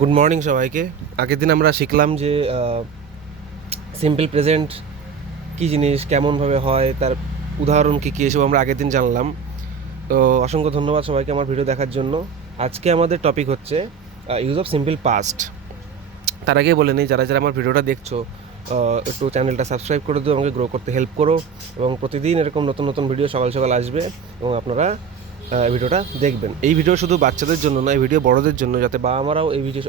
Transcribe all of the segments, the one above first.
Good morning সবাইকে। আগের দিন আমরা শিখলাম যে সিম্পল প্রেজেন্ট কী জিনিস, কেমনভাবে হয়, তার উদাহরণ কী কী, এসব আমরা আগের দিন জানলাম। তো অসংখ্য ধন্যবাদ সবাইকে আমার ভিডিও দেখার জন্য। আজকে আমাদের টপিক হচ্ছে ইউজ অফ সিম্পল পাস্ট। তার আগে বলে নিই, যারা যারা আমার ভিডিওটা দেখছো একটু চ্যানেলটা সাবস্ক্রাইব করে দিও, আমাকে গ্রো করতে হেল্প করো, এবং প্রতিদিন এরকম নতুন নতুন ভিডিও সকাল সকাল আসবে এবং আপনারা ভিডিওটা দেখবেন। এই ভিডিও শুধু বাচ্চাদের জন্য না, এই ভিডিও বড়দের জন্য, যাতে বাবা মারাও এই ভিডিও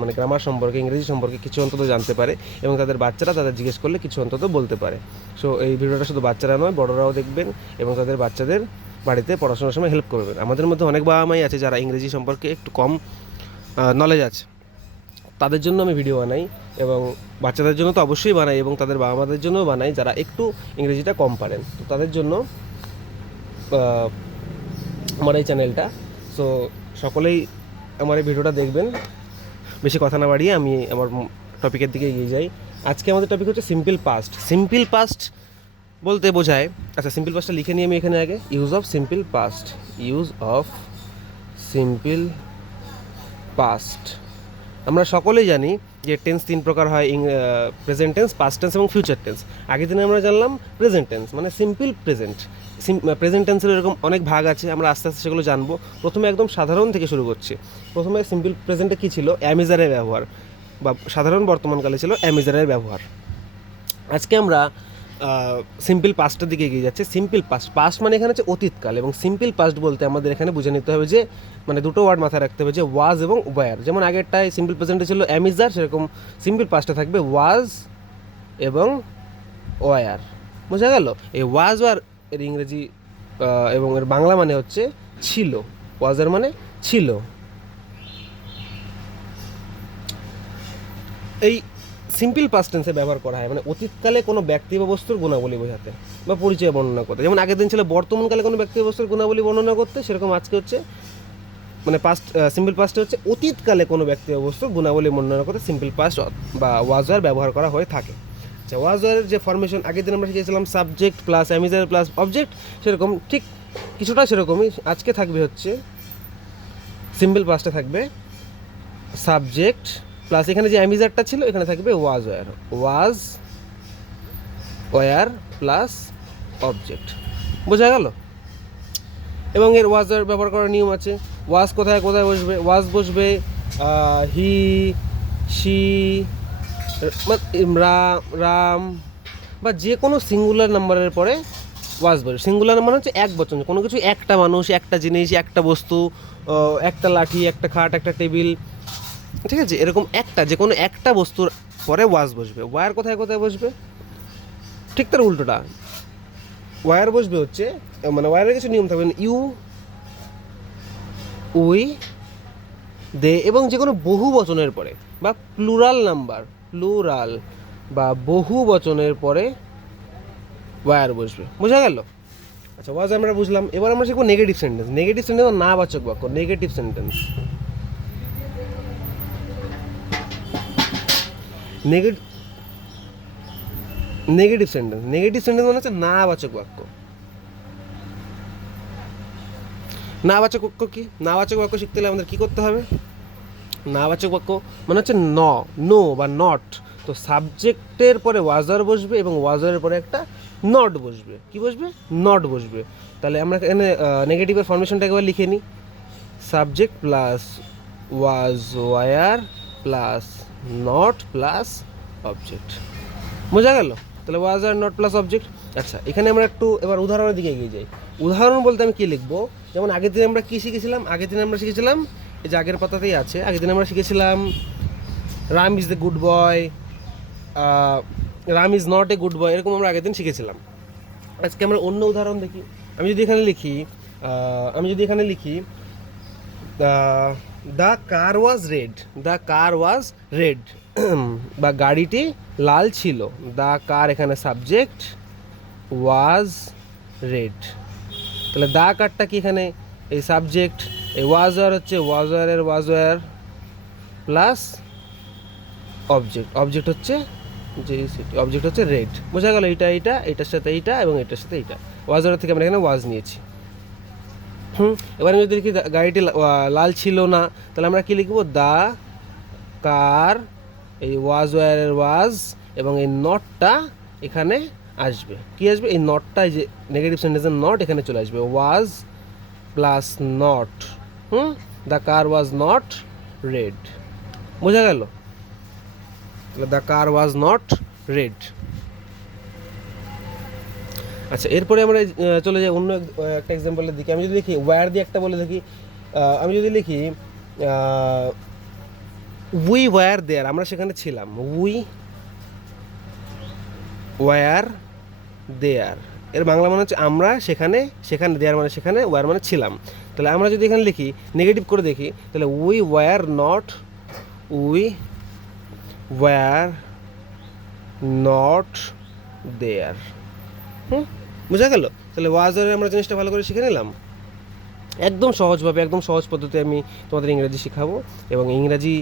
মানে গ্রামার সম্পর্কে, ইংরেজি সম্পর্কে কিছু অন্তত জানতে পারে এবং তাদের বাচ্চারা তাদের জিজ্ঞেস করলে কিছু অন্তত বলতে পারে। সো এই ভিডিওটা শুধু বাচ্চারা নয়, বড়রাও দেখবেন এবং তাদের বাচ্চাদের বাড়িতে পড়াশোনার সময় হেল্প করবেন। আমাদের মধ্যে অনেক বাবা মাই আছে যারা ইংরেজি সম্পর্কে একটু কম নলেজ আছে, তাদের জন্য আমি ভিডিও বানাই, এবং বাচ্চাদের জন্য তো অবশ্যই বানাই, এবং তাদের বাবা মাদের জন্যও বানাই যারা একটু ইংরেজিটা কম পারেন। তো তাদের জন্য আমার এই চ্যানেলটা। সো সকলেই আমার এই ভিডিওটা দেখবেন। বেশি কথা না বাড়িয়ে আমি আমার টপিকের দিকে এগিয়ে যাই। আজকে আমাদের টপিক হচ্ছে সিম্পল পাস্ট। সিম্পল পাস্ট বলতে বোঝায়, আচ্ছা সিম্পল পাস্টটা লিখে নিই আমি এখানে আগে। Use of simple past, use of simple past. আমরা সকলেই জানি যে টেন্স তিন প্রকার হয়, প্রেজেন্ট টেন্স, পাস্ট টেন্স এবং ফিউচার টেন্স। আগের দিনে আমরা জানলাম প্রেজেন্ট টেন্স মানে সিম্পল প্রেজেন্ট। প্রেজেন্ট টেন্সের এরকম অনেক ভাগ আছে, আমরা আস্তে আস্তে সেগুলো জানবো। প্রথমে একদম সাধারণ থেকে শুরু করছি। প্রথমে সিম্পল প্রেজেন্টে কী ছিল? অ্যামিজারের ব্যবহার, বা সাধারণ বর্তমানকালে ছিল অ্যামিজারের ব্যবহার। আজকে আমরা সিম্পল পাস্টের দিকে এগিয়ে যাচ্ছে। সিম্পল পাস্ট, পাস্ট মানে এখানে হচ্ছে অতীতকাল, এবং সিম্পল পাস্ট বলতে আমাদের এখানে বুঝে নিতে হবে যে মানে দুটো ওয়ার্ড মাথায় রাখতে হবে, যে ওয়াজ এবং ওয়ার। যেমন আগেরটায় সিম্পল প্রেজেন্টে ছিল অ্যামিজার, সেরকম সিম্পল পাস্টে থাকবে ওয়াজ এবং ওয়ার। বোঝা গেল? এই ওয়াজ ওয়ার এর ইংরেজি এবং এর বাংলা মানে হচ্ছে ছিল। ওয়াজের মানে ছিল। এই সিম্পল পাস্ট টেন্সে ব্যবহার করা হয় মানে অতীতকালে কোনো ব্যক্তি বা বস্তুর গুণাবলী বোঝাতে বা পরিচয় বর্ণনা করতে। যেমন আগের দিন ছিল বর্তমানকালে কোনো ব্যক্তি বা বস্তুর গুণাবলী বর্ণনা করতে, সেরকম আজকে হচ্ছে মানে পাস্ট, সিম্পল পাস্টে হচ্ছে অতীতকালে কোনো ব্যক্তি বা বস্তুর গুণাবলী বর্ণনা করতে সিম্পল পাস্ট বা ওয়াজওয়ার ব্যবহার করা হয়ে থাকে। আচ্ছা, ওয়াজওয়ারের যে ফরমেশন আগের দিন আমরা শিখেছিলাম subject plus am is are plus object, সেরকম ঠিক কিছুটা সেরকমই আজকে থাকবে। হচ্ছে সিম্পল পাস্টে থাকবে সাবজেক্ট প্লাস এখানে যে অ্যামিজারটা ছিল এখানে থাকবে ওয়াজ ওয়ার, ওয়াজ ওয়ার প্লাস অবজেক্ট। বোঝা গেল? এবং এর ওয়াজ ওয়ার ব্যবহার করার নিয়ম আছে। ওয়াজ কোথায় কোথায় বসবে? ওয়াজ বসবে হি, শি, রাম বা যে কোনো সিঙ্গুলার নাম্বারের পরে ওয়াজ বসবে। সিঙ্গুলার নাম্বার হচ্ছে এক বচন, কোনো কিছু, একটা মানুষ, একটা জিনিস, একটা বস্তু, একটা লাঠি, একটা খাট, একটা টেবিল, ঠিক আছে, এরকম একটা যে কোনো একটা বস্তুর পরে ওয়াজ বসবে। ওয়ার কোথায় কোথায় বসবে? ঠিক তার উল্টোটা, ওয়ার বসবে হচ্ছে মানে ওয়ারের কিছু নিয়ম থাকবে, ইউ, উই, দে, এবং যে কোনো বহু বচনের পরে বা প্লুরাল নাম্বার, প্লুরাল বা বহু বচনের পরে ওয়ার বসবে। বোঝা গেল? আচ্ছা, ওয়াজ আমরা বুঝলাম। এবার আমরা শিখবো নেগেটিভ সেন্টেন্স। নেগেটিভ সেন্টেন্স না বাচক বাক্য, negative sentence. Negative sentence, negative sentence মানে হচ্ছে না বাচক বাক্য। না বাচক বাক্য কি? না বাচক বাক্য শিখতে হলে আমাদের কী করতে হবে? না বাচক বাক্য মানে হচ্ছে নো বা নট। তো সাবজেক্টের পরে ওয়াজার বসবে এবং ওয়াজারের পরে একটা নট বসবে। কি বসবে? নট বসবে। তাহলে আমরা এখানে নেগেটিভের ফরমেশনটা একবার লিখে নিই। সাবজেক্ট প্লাস ওয়াজ ওয়ার প্লাস নট প্লাস অবজেক্ট। বোঝা গেল? তাহলে ওয়াজ আর নট প্লাস অবজেক্ট। আচ্ছা, এখানে আমরা একটু এবার উদাহরণের দিকে এগিয়ে যাই। উদাহরণ বলতে আমি কী লিখবো? যেমন আগের দিনে আমরা কী শিখেছিলাম? আগের দিনে আমরা শিখেছিলাম, এই যে আগের পাতাতেই আছে, আগের দিনে আমরা শিখেছিলাম Ram is the good boy, Ram is not a good boy, এরকম আমরা আগের দিন শিখেছিলাম। আজকে আমরা অন্য উদাহরণ দেখি। আমি যদি এখানে লিখি the car was red, the car was red বা গাড়িটি লাল ছিল। দ্য কার এখানে সাবজেক্ট, ওয়াজ রেড। তাহলে দ্য কারটা কি এখানে? এই সাবজেক্ট, এই ওয়াজ ওয়ার হচ্ছে ওয়াজ ওয়ারের ওয়াজ ওয়ার প্লাস অবজেক্ট। অবজেক্ট হচ্ছে যে অবজেক্ট হচ্ছে রেড। বোঝা গেল? এইটার সাথে এইটা এবং এটার সাথে এইটা। ওয়াজ ওয়ার থেকে আমরা এখানে ওয়াজ নিয়েছি। এবার আমি যদি লিখি গাড়িটি লাল ছিল না, তাহলে আমরা কি লিখবো? দ্য কার, এই ওয়াজ ওয়ারের ওয়াজ এবং এই নটটা এখানে আসবে। কি আসবে? এই নটটা, এই যে নেগেটিভ সেন্টেন্সের নট এখানে চলে আসবে। ওয়াজ plus not, the car was not red. বোঝা গেল? তাহলে the car was not red. আচ্ছা, এরপরে আমরা চলে যাই অন্য একটা এক্সাম্পলের দিকে। আমি যদি লিখি ওয়্যার দিয়ে একটা বলে দেখি, আমি যদি লিখি উই ওয়্যার দেয়ার, আমরা সেখানে ছিলাম। উই ওয়্যার দেয়ার, এর বাংলা মানে হচ্ছে আমরা সেখানে, সেখানে দেয়ার মানে সেখানে, ওয়্যার মানে ছিলাম। তাহলে আমরা যদি এখানে লিখি নেগেটিভ করে দেখি, তাহলে we were not, we were not there. বোঝা গেল? তাহলে ওয়াজের আমরা জিনিসটা ভালো করে শিখে নিলাম। একদম সহজভাবে, একদম সহজ পদ্ধতি আমি তোমাদের ইংরেজি শেখাবো, এবং ইংরাজি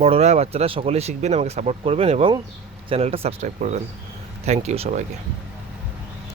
বড়রা বাচ্চারা সকলেই শিখবেন, আমাকে সাপোর্ট করবেন এবং চ্যানেলটা সাবস্ক্রাইব করবেন। থ্যাংক ইউ সবাইকে।